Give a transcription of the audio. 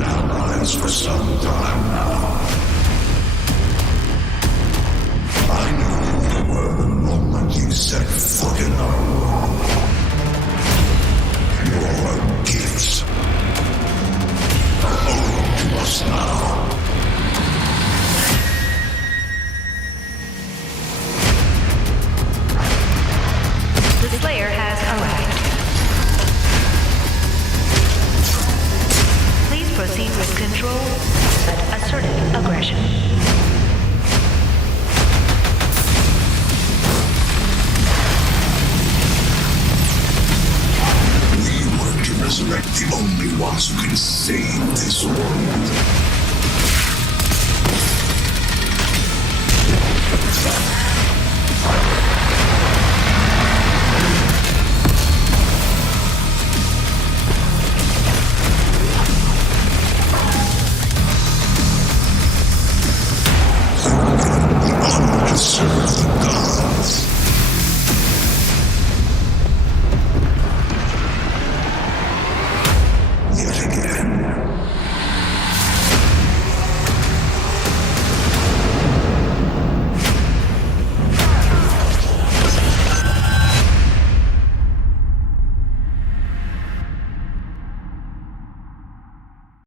in our minds for some time now. expression. We work to resurrect the only ones who can save this world. serve.